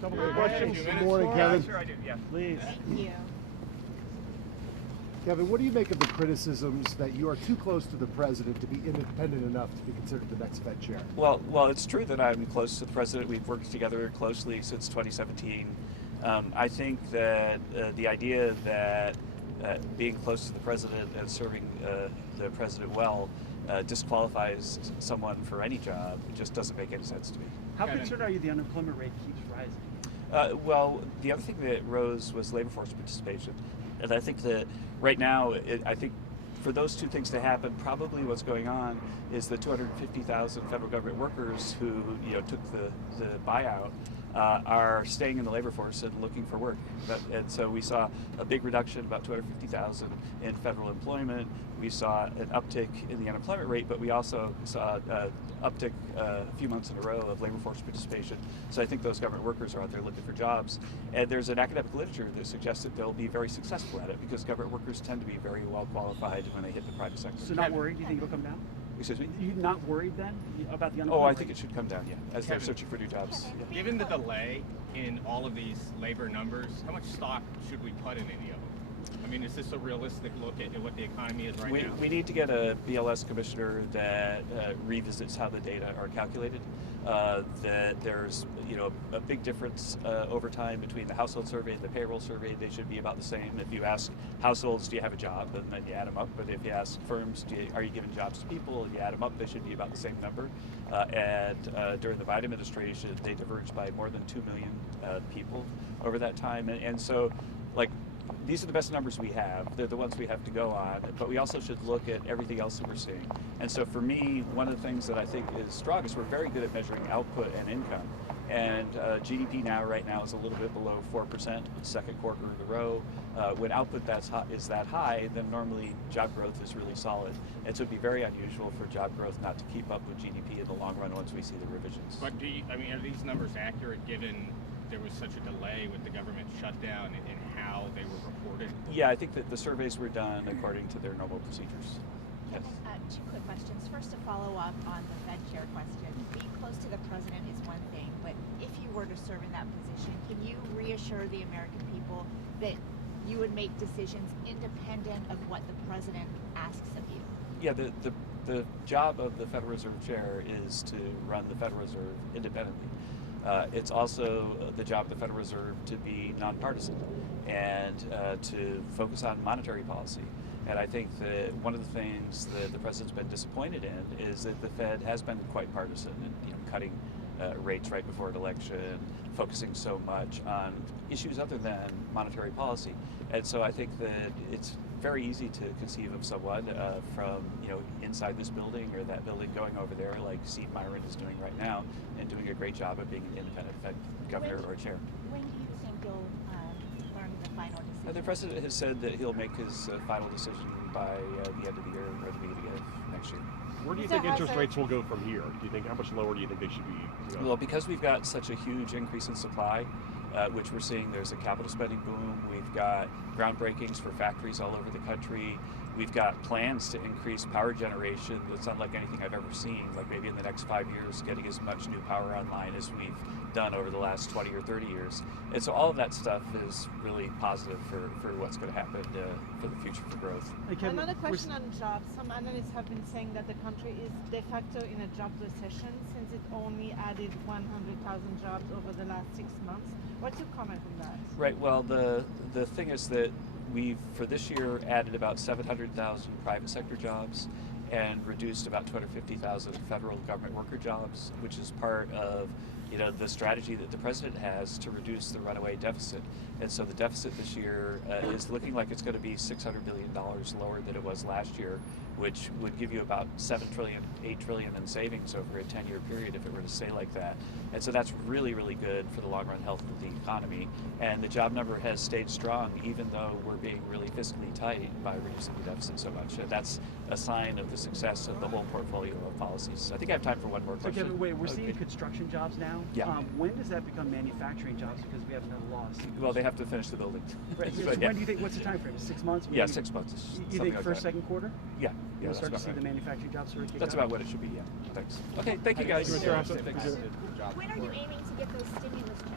Couple of questions. Good morning, Kevin. Sure I do, yeah. Please. Thank you. Kevin, what do you make of the criticisms that you are too close to the president to be independent enough to be considered the next Fed chair? Well, it's true that I'm close to the president. We've worked together closely since 2017. I think that the idea that being close to the president and serving the president well disqualifies someone for any job just doesn't make any sense to me. How concerned are you the unemployment rate keeps rising? Well, the other thing that rose was labor force participation. And I think that right now, I think for those two things to happen, probably what's going on is the 250,000 federal government workers who took the buyout are staying in the labor force and looking for work. And so we saw a big reduction, about 250,000 in federal employment. We saw an uptick in the unemployment rate, but we also saw an uptick a few months in a row of labor force participation. So I think those government workers are out there looking for jobs. And there's an academic literature that suggests that they'll be very successful at it because government workers tend to be very well qualified when they hit the private sector. So not worried? Do you think it'll come down? Excuse me? You're not worried then about the unemployment Oh, I rate? think it should come down, yeah, as they're searching for new jobs. Yeah. Given the delay in all of these labor numbers, how much stock should we put in any of them? I mean, is this a realistic look at what the economy is right now? We need to get a BLS commissioner that revisits how the data are calculated. That there's a big difference over time between the household survey and the payroll survey. They should be about the same. If you ask households, do you have a job, and then you add them up. But if you ask firms, are you giving jobs to people, and you add them up, they should be about the same number. And during the Biden administration, they diverged by more than 2 million people over that time. And so, these are the best numbers we have. They're the ones we have to go on, but we also should look at everything else that we're seeing. And so for me, one of the things that I think is strong is we're very good at measuring output and income. And GDP right now is a little bit below 4%, second quarter in a row. When output is that high, then normally job growth is really solid. And so it'd be very unusual for job growth not to keep up with GDP in the long run once we see the revisions. But are these numbers accurate given there was such a delay with the government shutdown and how they were reported? Yeah, I think that the surveys were done according to their normal procedures. Yes. Two quick questions. First, to follow up on the Fed chair question. Being close to the president is one thing, but if you were to serve in that position, can you reassure the American people that you would make decisions independent of what the president asks of you? Yeah, the job of the Federal Reserve Chair is to run the Federal Reserve independently. It's also the job of the Federal Reserve to be nonpartisan and to focus on monetary policy. And I think that one of the things that the president's been disappointed in is that the Fed has been quite partisan and cutting rates right before an election, focusing so much on issues other than monetary policy. And so I think that it's very easy to conceive of someone from inside this building or that building going over there, like Steve Myron is doing right now, and doing a great job of being an independent Fed governor or chair. When do you think you'll learn the final decision? The president has said that he'll make his final decision by the end of the year or the beginning of next year. Where do you think interest rates will go from here? Do you think how much lower do you think they should be? Well, because we've got such a huge increase in supply, which we're seeing, there's a capital spending boom. We've got groundbreakings for factories all over the country. We've got plans to increase power generation that's unlike anything I've ever seen, like maybe in the next 5 years, getting as much new power online as we've done over the last 20 or 30 years. And so all of that stuff is really positive for what's going to happen for the future for growth. Another question on jobs. Some analysts have been saying that the country is de facto in a job recession since it only added 100,000 jobs over the last 6 months. What's your comment on that? Right, well, the thing is that we've, for this year, added about 700,000 private sector jobs and reduced about 250,000 federal government worker jobs, which is part of the strategy that the president has to reduce the runaway deficit. And so the deficit this year is looking like it's going to be $600 billion lower than it was last year, which would give you about $7 trillion, $8 trillion in savings over a 10-year period if it were to stay like that. And so that's really, really good for the long-run health of the economy. And the job number has stayed strong even though we're being really fiscally tight by reducing the deficit so much. And that's a sign of the success of the whole portfolio of policies. I think I have time for one more question. So Kevin, wait, we're seeing construction jobs now. Yeah. When does that become manufacturing jobs because we have another loss? Well, they have to finish the building. Right. So But, yeah. when do you think? What's the time frame? 6 months? Yeah, Maybe? 6 months. You something think like first, that. second quarter? Yeah. You'll that's start to about see the right. manufacturing jobs sort of kick That's up? about what it should be, yeah. Thanks. Okay, thank you guys. Thank you, Mr. Hassett. When are you aiming to get those stimulus checks?